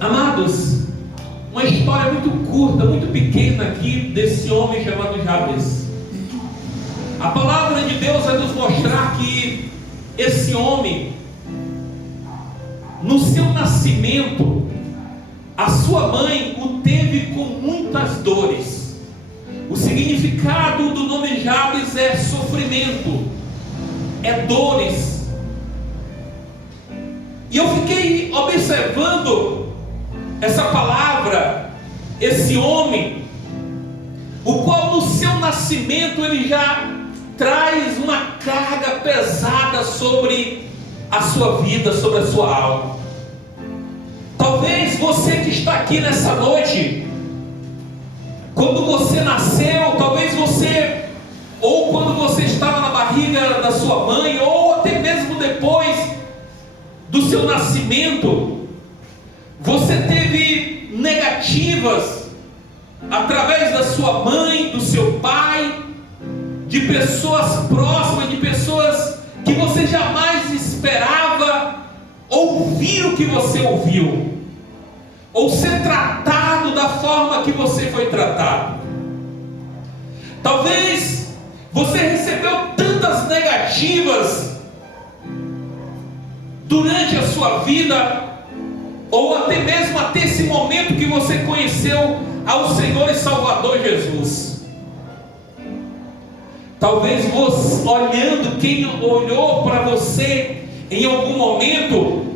Amados, uma história muito curta, muito pequena aqui desse homem chamado Jabes. A palavra de Deus vai nos mostrar que esse homem, no seu nascimento, a sua mãe o teve com muitas dores. O significado do nome Jabes é sofrimento, é dores. E eu fiquei observando essa palavra, esse homem, o qual no seu nascimento ele já traz uma carga pesada sobre a sua vida, sobre a sua alma. Talvez você que está aqui nessa noite, quando você nasceu, talvez você, ou quando você estava na barriga da sua mãe, ou até mesmo depois do seu nascimento, você teve negativas através da sua mãe, do seu pai, de pessoas próximas, de pessoas que você jamais esperava ouvir o que você ouviu, ou ser tratado da forma que você foi tratado. Talvez você recebeu tantas negativas durante a sua vida, ou até mesmo até esse momento que você conheceu ao Senhor e Salvador Jesus. Talvez você, olhando quem olhou para você em algum momento,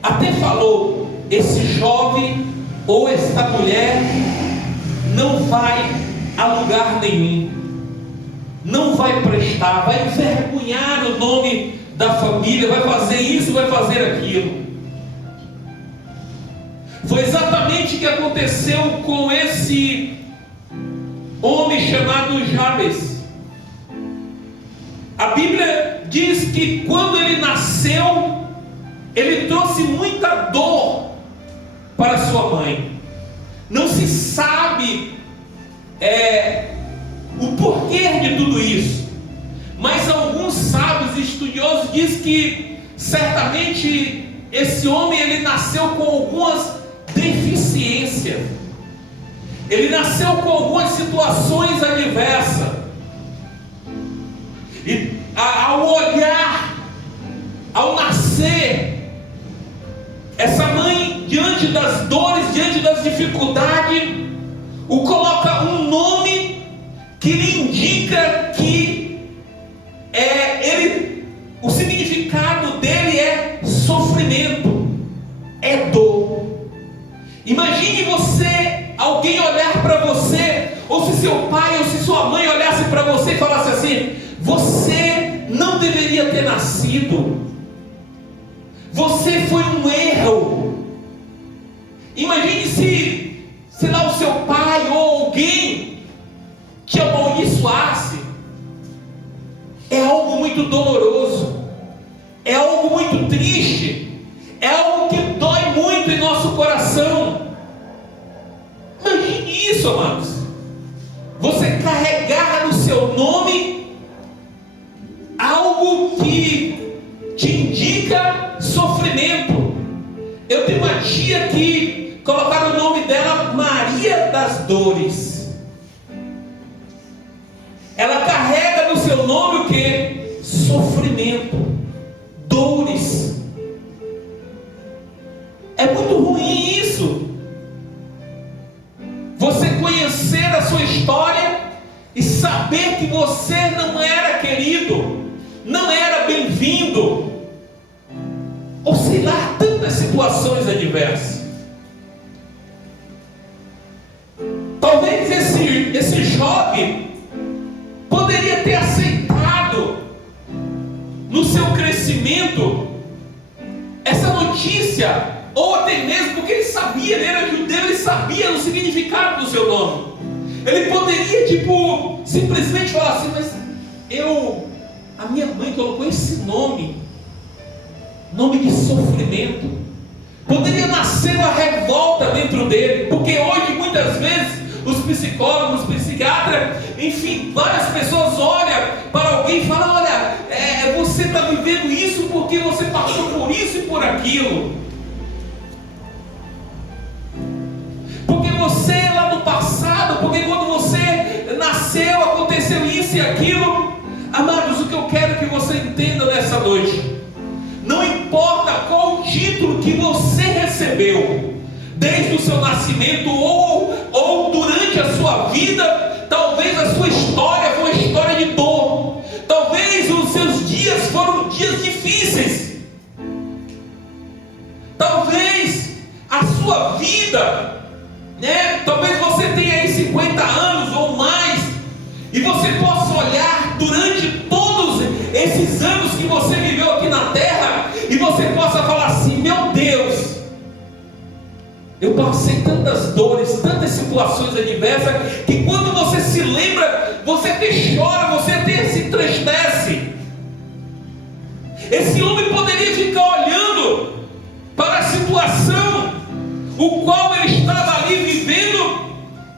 até falou: esse jovem ou esta mulher não vai a lugar nenhum, não vai prestar, vai envergonhar o nome da família, vai fazer isso, vai fazer aquilo. Foi exatamente o que aconteceu com esse homem chamado Jabes. A Bíblia diz que quando ele nasceu, ele trouxe muita dor para sua mãe. Não se sabe o porquê de tudo isso, mas alguns sábios e estudiosos dizem que certamente esse homem ele nasceu com algumas deficiências, ele nasceu com algumas situações adversas, e ao olhar, ao nascer, essa mãe, diante das dores, diante das dificuldades, o coloca um nome que lhe indica que o significado dele é sofrimento, é dor. Imagine você, alguém olhar para você, ou se seu pai ou se sua mãe olhasse para você e falasse assim: você não deveria ter nascido, você foi um erro. Imagine se, sei lá, o seu pai ou alguém te amaldiçoasse. É algo muito doloroso, é algo muito triste, é algo que dói muito em nosso coração. Imagine isso, amados. Você carregar no seu nome algo que te indica sofrimento. Eu tenho uma tia que colocaram o nome dela Maria das Dores. Ela carrega no seu nome o que? Sofrimento, dores. É muito ruim isso. Você conhecer a sua história e saber que você não era querido, não era bem-vindo, ou sei lá, tantas situações adversas. Talvez esse jovem poderia ter aceitado no seu crescimento essa notícia, ou até mesmo porque ele sabia, ele era judeu, ele sabia o significado do seu nome. Ele poderia simplesmente falar assim: mas a minha mãe colocou esse nome de sofrimento. Poderia nascer uma revolta dentro dele, porque hoje muitas vezes os psicólogos, os psiquiatras, enfim, várias pessoas olham para alguém e falam: olha, você está vivendo isso porque você passou por isso e por aquilo. você lá no passado, porque quando você nasceu aconteceu isso e aquilo. Amados, o que eu quero que você entenda nessa noite, não importa qual título que você recebeu, desde o seu nascimento ou durante a sua vida, talvez a sua história foi uma história de dor, talvez os seus dias foram dias difíceis, talvez a sua vida, talvez você tenha aí 50 anos ou mais, e você possa olhar durante todos esses anos que você viveu aqui na terra, e você possa falar assim: meu Deus, eu passei tantas dores, tantas situações adversas, que quando você se lembra, você até chora, você até se entristece. Esse homem poderia ficar olhando para a situação o qual ele estava ali vivendo,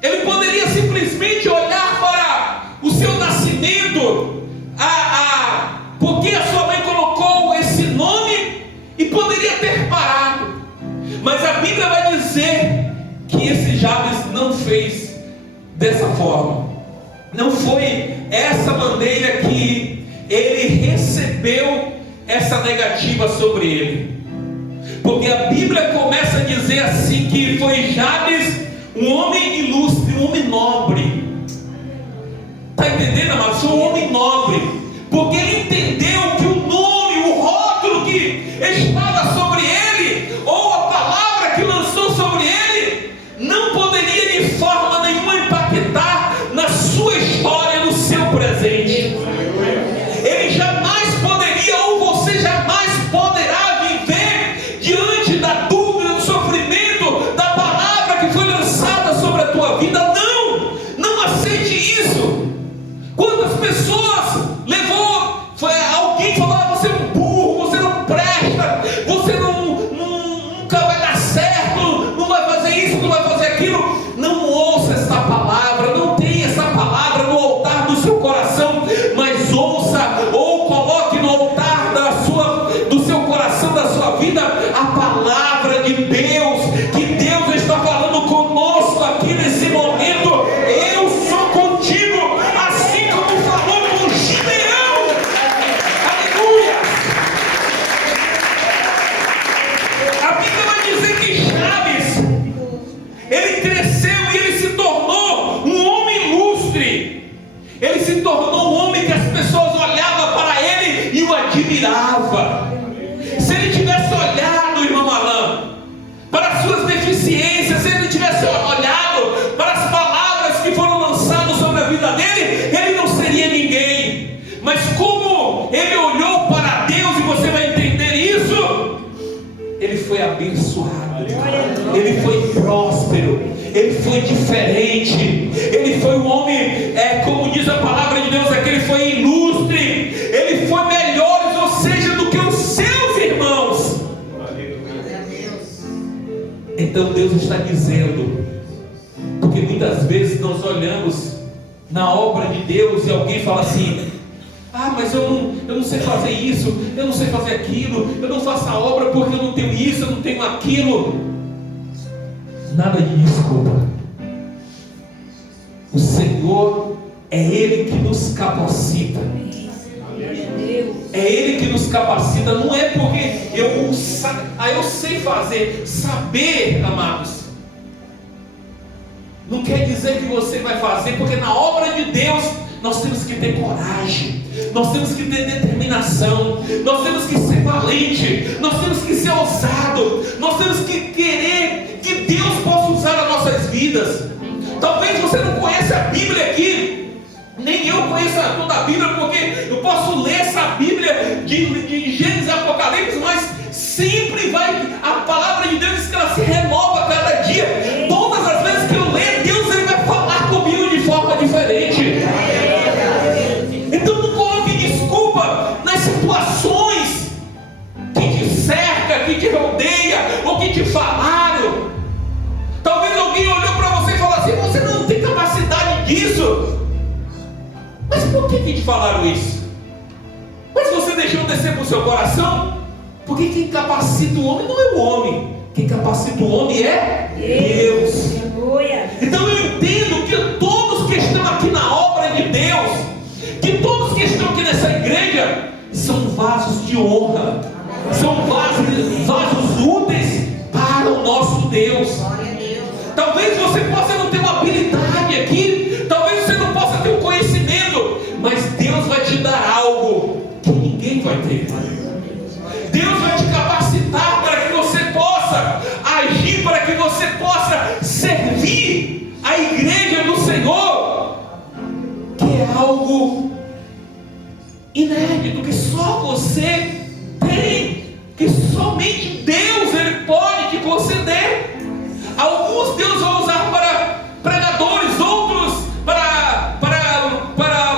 ele poderia simplesmente olhar para o seu nascimento, porque a sua mãe colocou esse nome, e poderia ter parado. Mas a Bíblia vai dizer que esse Jabes não fez dessa forma. Não foi essa maneira que ele recebeu essa negativa sobre ele. Porque a Bíblia começa a dizer assim, que foi Jabes um homem ilustre, um homem nobre. Está entendendo, amado? Foi um homem nobre, porque ele entendeu que o nome, o rótulo que estava sobre ele, ou a palavra que lançou sobre ele, não poderia de forma nenhuma impactar na sua história, no seu presente. Ele jamais poderia, ou você jamais poderá viver diante da dúvida, do sofrimento, da palavra que foi lançada sobre a tua vida. Não aceite isso. Quantas pessoas alguém falou: você é um burro, você não presta, você nunca vai dar certo, não vai fazer isso, não vai fazer aquilo. Não ouça essa palavra, não tenha essa palavra no altar do seu coração, mas ouça ou coloque no altar do seu coração, da sua vida, a palavra de Deus, que Deus está falando conosco aqui nesse momento. Eu sou contigo, assim como falou com Gideão. Aleluia! A Bíblia vai dizer que Jabes, ele cresceu e ele se tornou um homem ilustre. Ele se tornou um homem que as pessoas olhavam para ele e o admiravam. Se ele tivesse olhado, irmão Alain, para as suas deficiências, se ele tivesse olhado para as palavras que foram lançadas sobre a vida dele, ele não seria ninguém. Mas como ele olhou para Deus, e você vai entender isso, ele foi abençoado, ele foi próspero, ele foi diferente, ele foi um homem, como diz a palavra de Deus aqui, ele foi ilustre, ele foi melhor, ou seja, do que os seus irmãos. Então Deus está dizendo, porque muitas vezes nós olhamos na obra de Deus e alguém fala assim: mas eu não sei fazer isso, eu não sei fazer aquilo, eu não faço a obra porque eu não tenho isso, eu não tenho aquilo. Nada de desculpa. O Senhor é Ele que nos capacita. É Ele que nos capacita. Não é porque eu sei fazer. Saber, amados, não quer dizer que você vai fazer, porque na obra de Deus nós temos que ter coragem, nós temos que ter determinação, nós temos que ser valente, nós temos que ser ousado, nós temos que querer que Deus possa usar as nossas vidas. Talvez você não conheça a Bíblia aqui, nem eu conheço toda a Bíblia, porque eu posso ler essa Bíblia de Gênesis e Apocalipse, mas sempre a palavra de Deus diz que ela se renova a cada dia. Todas as vezes que eu ler, Deus ele vai falar comigo de forma diferente. Então não coloque desculpa nas situações que te cerca, que te rodeia, ou que te falaram. Talvez alguém olhou para você e falou assim: você não tem capacidade disso. Mas por que te falaram isso? Mas você deixou descer para o seu coração? Porque quem capacita o homem não é o homem, quem capacita o homem é Deus. Então eu entendo que todos que estão aqui na obra de Deus, que todos que estão aqui nessa igreja, são vasos de honra, são vasos úteis para o nosso Deus. Talvez você possa não ter uma habilidade aqui, talvez você não possa ter um conhecimento, mas Deus vai te dar algo que ninguém vai ter. Deus vai te capacitar para que você possa agir, para que você possa servir a igreja do Senhor, que é algo inédito, que só você tem, que somente Deus Ele pode te conceder. Alguns Deus vai usar para pregadores, outros para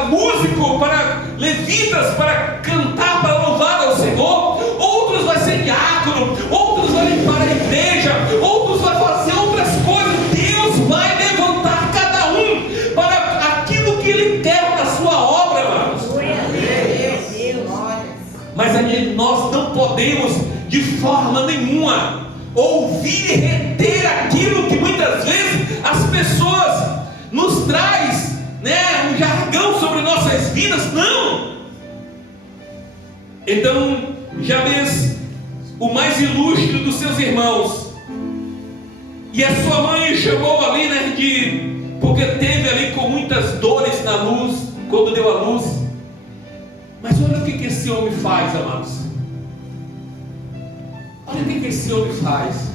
músico, para levitas, para cantar, para louvar ao Senhor. Outros vai ser diácono, outros vai limpar a igreja, outros vai fazer outras coisas. Deus vai levantar cada um para aquilo que Ele quer na sua obra, amados. Mas nós não podemos de forma nenhuma ouvir e reter aquilo que muitas vezes as pessoas nos traz, um jargão sobre nossas vidas. Não! Então, Jabez, o mais ilustre dos seus irmãos, e a sua mãe chamou ali, porque teve ali com muitas dores na luz, quando deu a luz. Mas olha o que esse homem faz, amados. Olha o que esse homem faz.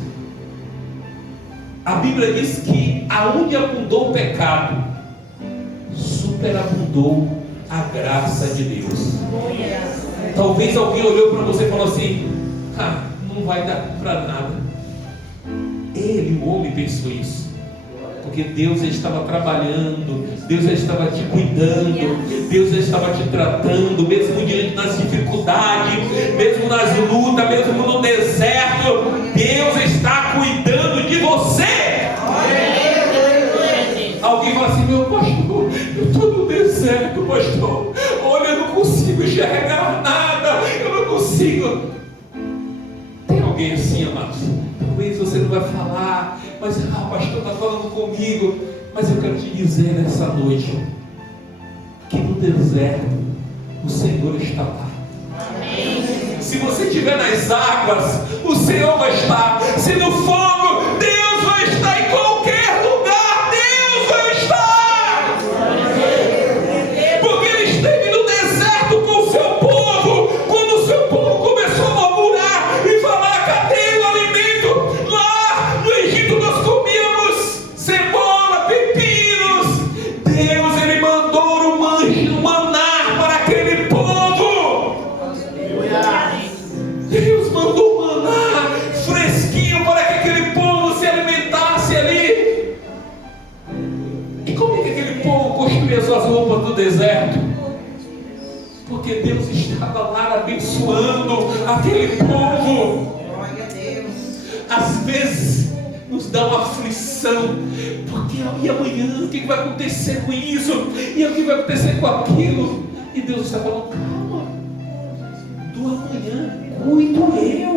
A Bíblia diz que aonde abundou o pecado, superabundou a graça de Deus. Talvez alguém olhou para você e falou assim: não vai dar para nada. Ele, o homem, pensou isso, porque Deus estava trabalhando, Deus estava te cuidando, Deus estava te tratando, mesmo diante das dificuldades, mesmo nas lutas, mesmo no deserto, Deus está cuidando de você. Alguém fala assim: meu pastor, eu estou no deserto, pastor, olha, eu não consigo enxergar nada, eu não consigo. Tem alguém assim, amados? Talvez você não vai falar, mas pastor está falando comigo. Mas eu quero te dizer nessa noite que no deserto o Senhor está lá. Amém. Se você estiver nas águas, o Senhor vai estar. Se no fogo, Deus vai estar. Em qualquer lugar, Deus vai estar. Porque Ele esteve no deserto com o seu povo. Quando o seu povo começou a murmurar e falar: cadê o alimento? Lá no Egito nós comíamos cebola, pepinos. Deus, Ele mandou um maná para aquele povo. Deus mandou um maná fresquinho para que aquele povo se alimentasse ali. E como é que aquele povo construía suas roupas no deserto? Porque Deus estava lá abençoando aquele povo. Às vezes nos dá uma aflição, porque e amanhã o que vai acontecer com isso? E o que vai acontecer com aquilo? E Deus está falando: calma, do amanhã cuido eu.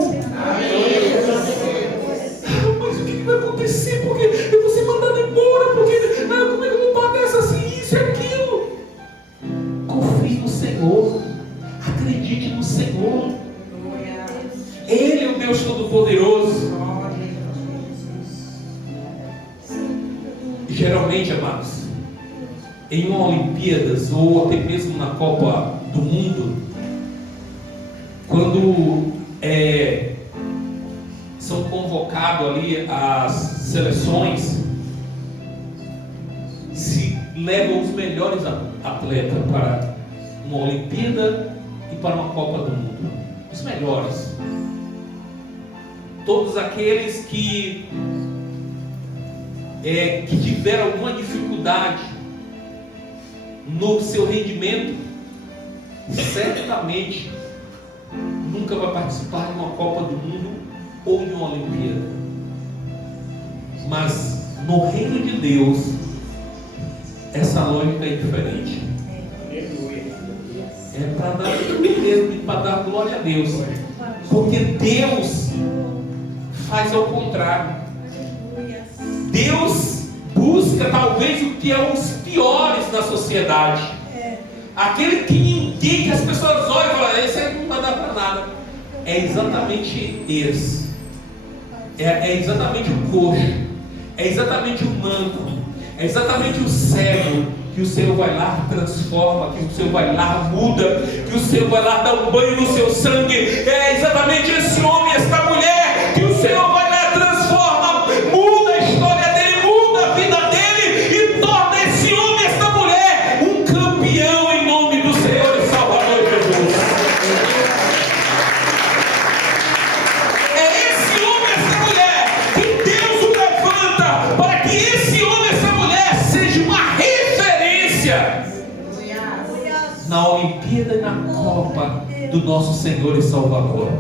Mas o que vai acontecer? Porque eu vou ser mandado embora, porque como é que eu vou pagar assim, isso e aquilo? Confie no Senhor, acredite no Senhor. Ele é o Deus Todo-Poderoso. Geralmente, amados, em uma Olimpíadas ou até mesmo na Copa do Mundo, quando são convocados ali as seleções, se levam os melhores atletas para uma Olimpíada e para uma Copa do Mundo. Os melhores. Todos aqueles que tiveram alguma dificuldade no seu rendimento, certamente nunca vai participar de uma Copa do Mundo ou de uma Olimpíada. Mas no reino de Deus, essa lógica é diferente. É para dar primeiro e para dar glória a Deus, porque Deus faz ao contrário. Deus busca talvez o que é os piores na sociedade. Aquele que as pessoas olham e falam, esse aí não vai dar para nada. É exatamente esse. É exatamente o coxo. É exatamente o manco. É exatamente o cego. Que o Senhor vai lá e transforma. Que o Senhor vai lá e muda. Que o Senhor vai lá dar um banho no seu sangue. É exatamente esse homem, esta mulher. Que o Senhor vai lá e transforma. Muda a história dele. Muda a vida dele. E torna esse homem, esta mulher, um campeão em nome do Senhor e Salvador Jesus. É esse homem, essa mulher, que Deus o levanta para que esse homem, essa mulher seja uma referência na Olimpíada e na Copa do nosso Senhor e Salvador.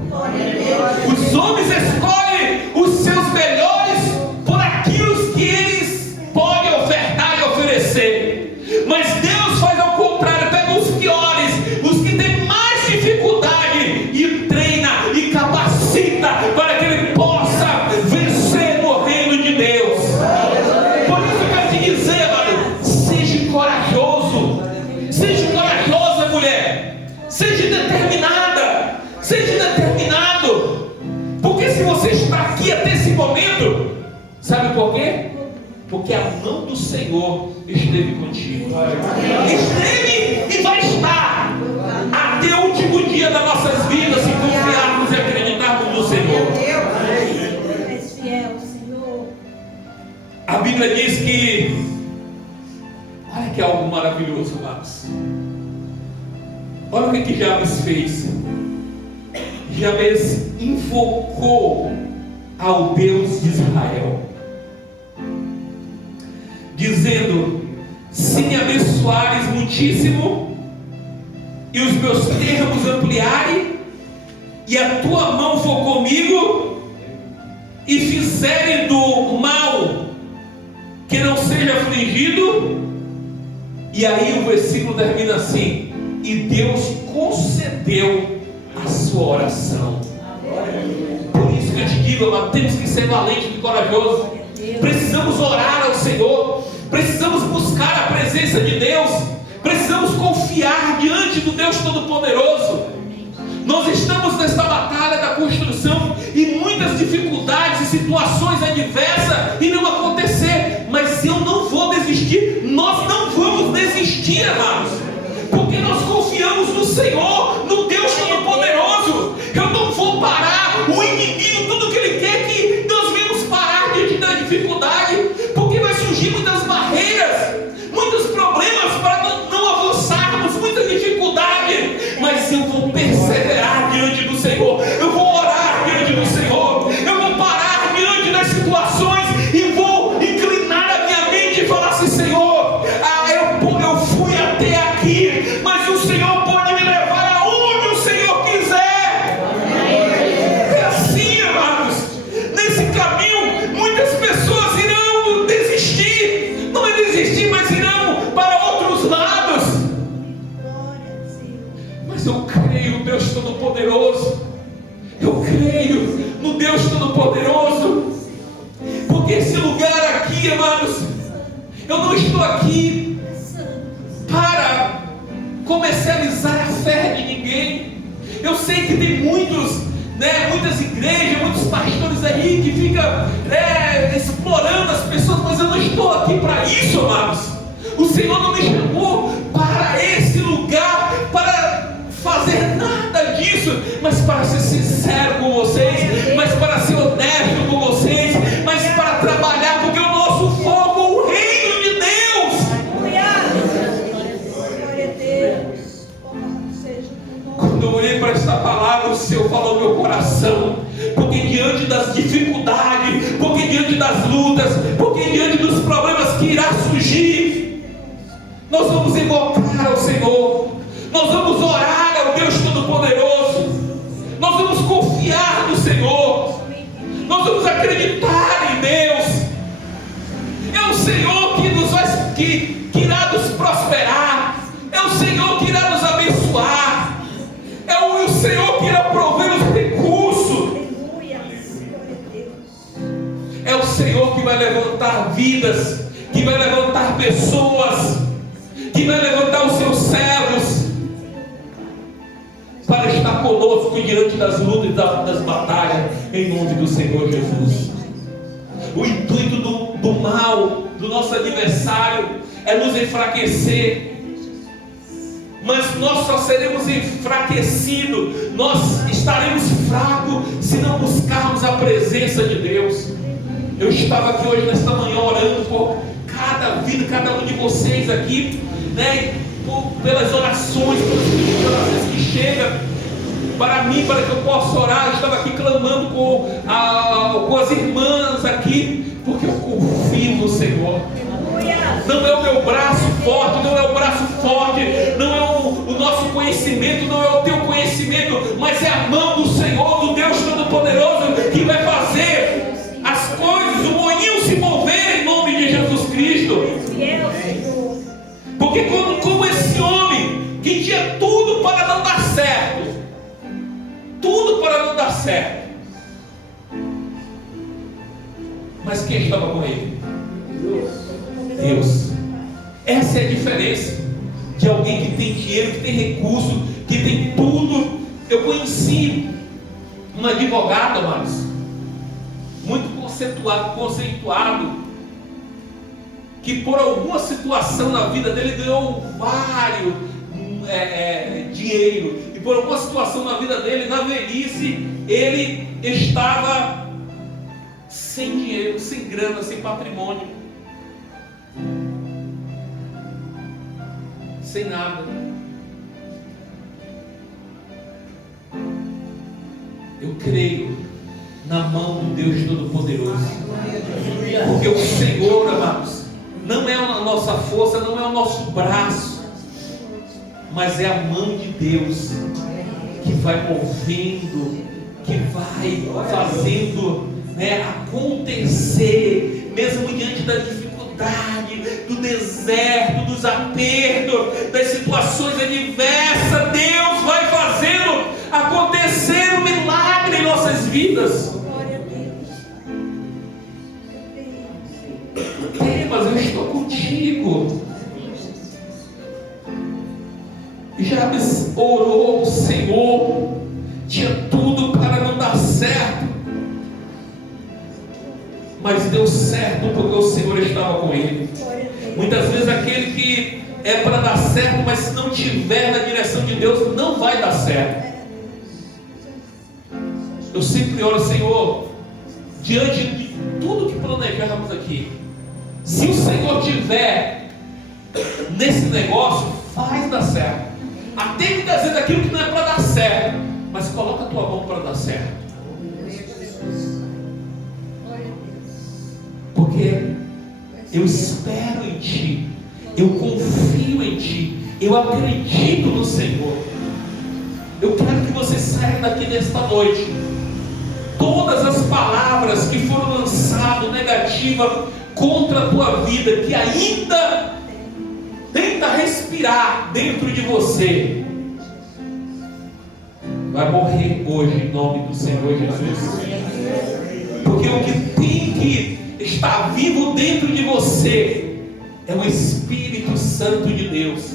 Os homens escolhem os seus melhores por aquilo que eles podem ofertar e oferecer, mas Deus faz ao contrário, pega os piores, os que têm mais dificuldade e treina e capacita para que ele possa vencer no reino de Deus. Por isso eu quero te dizer, mano, seja corajoso, seja corajosa, mulher, seja determinada, seja determinado, porque se você está aqui até esse momento, sabe por quê? Porque a mão do Senhor esteve contigo, esteve e vai estar até o último dia das nossas vidas, se confiarmos e acreditarmos no Senhor. A Bíblia diz que, olha que algo maravilhoso, Marcos. Olha o que Jabes fez. Jabes invocou ao Deus de Israel, dizendo: se me abençoares muitíssimo, e os meus termos ampliarem, e a tua mão for comigo, e fizerem do mal que não seja afligido. E aí o versículo termina assim: e Deus concedeu a sua oração. Por isso que eu te digo, nós temos que ser valentes e corajosos. Precisamos orar ao Senhor, precisamos buscar a presença de Deus, precisamos confiar diante do Deus Todo-Poderoso. Nós estamos nesta batalha da construção e muitas dificuldades e situações adversas irão acontecer, mas eu não vou desistir. Nós não vamos desistir, amados, porque nós confiamos no Senhor, no Deus Todo-Poderoso. Eu não vou parar. O inimigo, tudo que ele quer é que nós venhamos parar diante da dificuldade, porque vai surgir muitas barreiras, muitos problemas para não avançarmos, muita dificuldade, mas eu vou perseverar diante do Senhor, eu vou orar diante do Senhor, eu vou parar diante das situações e vou inclinar a minha mente e falar assim: Senhor, eu fui até aqui, mas o Senhor pode me levar aonde o Senhor quiser. É assim, amados, nesse caminho muitas pessoas irão desistir, não é desistir, mas irão para outros lados. Mas eu creio no Deus Todo-Poderoso, eu creio no Deus Todo-Poderoso, porque esse lugar aqui, amados, eu não estou aqui para comercializar a fé de ninguém. Eu sei que tem muitas igrejas, muitos pastores aí que ficam explorando as pessoas, mas eu não estou aqui para isso, amados. O Senhor não me chamou para esse lugar para fazer nada disso, mas para ser sincero com vocês, mas para ser honesto com vocês, mas para trabalhar, porque o nosso foco é o reino de Deus. Quando eu olhei para esta palavra, o Senhor falou no meu coração, porque diante das dificuldades, porque diante das lutas, porque diante dos problemas que irá surgir, nós vamos invocar ao Senhor, nós vamos orar ao Deus Todo-Poderoso, nós vamos confiar no Senhor, nós vamos acreditar em Deus. É o Senhor que irá nos prosperar, é o Senhor que irá nos abençoar, é o Senhor que irá prover os recursos, é o Senhor que vai levantar vidas, que vai levantar pessoas, que vai levantar os seus servos para estar conosco diante das lutas e das batalhas, em nome do Senhor Jesus. O intuito do mal, do nosso adversário, é nos enfraquecer. Mas nós só seremos enfraquecidos, nós estaremos fracos se não buscarmos a presença de Deus. Eu estava aqui hoje, nesta manhã, orando por cada vida, cada um de vocês aqui, né? Pelas orações, pelas vezes que chega para mim, para que eu possa orar. Eu estava aqui clamando com as irmãs aqui, porque eu confio no Senhor. Não é o meu braço forte, não é o braço forte, não é o nosso conhecimento, não é o teu conhecimento, mas é a mão do Senhor, do Deus Todo-Poderoso, que vai fazer as coisas, o moinho se mover em nome de Jesus Cristo. Porque como esse homem que tinha tudo para não dar certo, tudo para não dar certo, mas quem estava com ele? Deus. Essa é a diferença de alguém que tem dinheiro, que tem recurso, que tem tudo. Eu conheci um advogado, amados, muito conceituado, que por alguma situação na vida dele ganhou vários dinheiro, e por alguma situação na vida dele, na velhice, ele estava sem dinheiro, sem grana, sem patrimônio, sem nada. Eu creio na mão do Deus Todo-Poderoso, porque o Senhor, amados, não é a nossa força, não é o nosso braço, mas é a mão de Deus que vai movendo, que vai fazendo, né, acontecer, mesmo diante da dificuldade, do deserto, dos apertos, das situações adversas. Deus vai fazendo acontecer um milagre em nossas vidas. Mas eu estou contigo. Jabes orou ao Senhor, tinha tudo para não dar certo, mas deu certo porque o Senhor estava com ele. Muitas vezes aquele que é para dar certo, mas se não tiver na direção de Deus, não vai dar certo. Eu sempre oro, Senhor, diante de tudo que planejarmos aqui, se o Senhor tiver nesse negócio, faz dar certo. Até que muitas vezes aquilo que não é para dar certo, mas coloca a tua mão para dar certo. Porque eu espero em Ti, eu confio em Ti, eu acredito no Senhor. Eu quero que você saia daqui nesta noite, todas as palavras que foram lançadas negativas contra a tua vida, que ainda tenta respirar dentro de você, vai morrer hoje em nome do Senhor Jesus. Porque o que tem que estar vivo dentro de você é o Espírito Santo de Deus,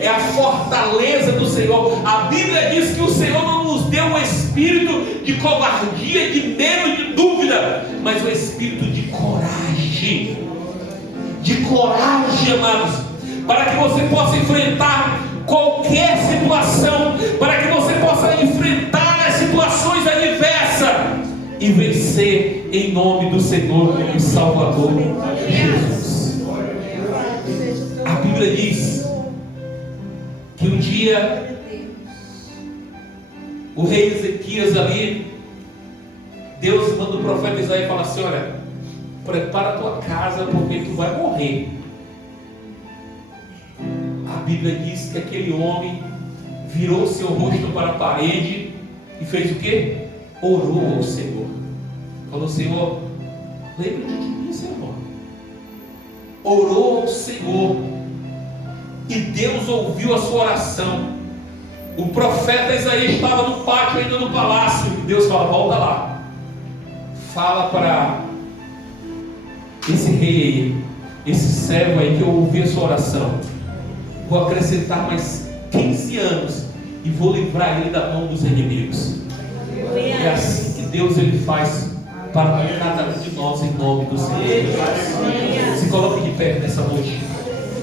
é a fortaleza do Senhor. A Bíblia diz que o Senhor não nos deu um espírito de covardia, de medo, de dúvida, mas um espírito de coragem, amados, para que você possa enfrentar qualquer situação, para que você possa enfrentar as situações adversas e vencer em nome do Senhor e Salvador Jesus. A Bíblia diz que um dia o rei Ezequias ali, Deus manda o profeta Isaías falar assim: olha, prepara a tua casa porque tu vai morrer. A Bíblia diz que aquele homem virou seu rosto para a parede e fez o quê? Orou ao Senhor. Falou: Senhor, lembra-te de mim, Senhor. Orou ao Senhor e Deus ouviu a sua oração. O profeta Isaías estava no pátio ainda no palácio. Deus fala: volta lá, fala para esse rei aí esse servo aí que eu ouvi a sua oração, vou acrescentar mais 15 anos e vou livrar ele da mão dos inimigos. É assim que Deus ele faz para cada um de nós, em nome do Senhor. Se coloque de pé nessa noite.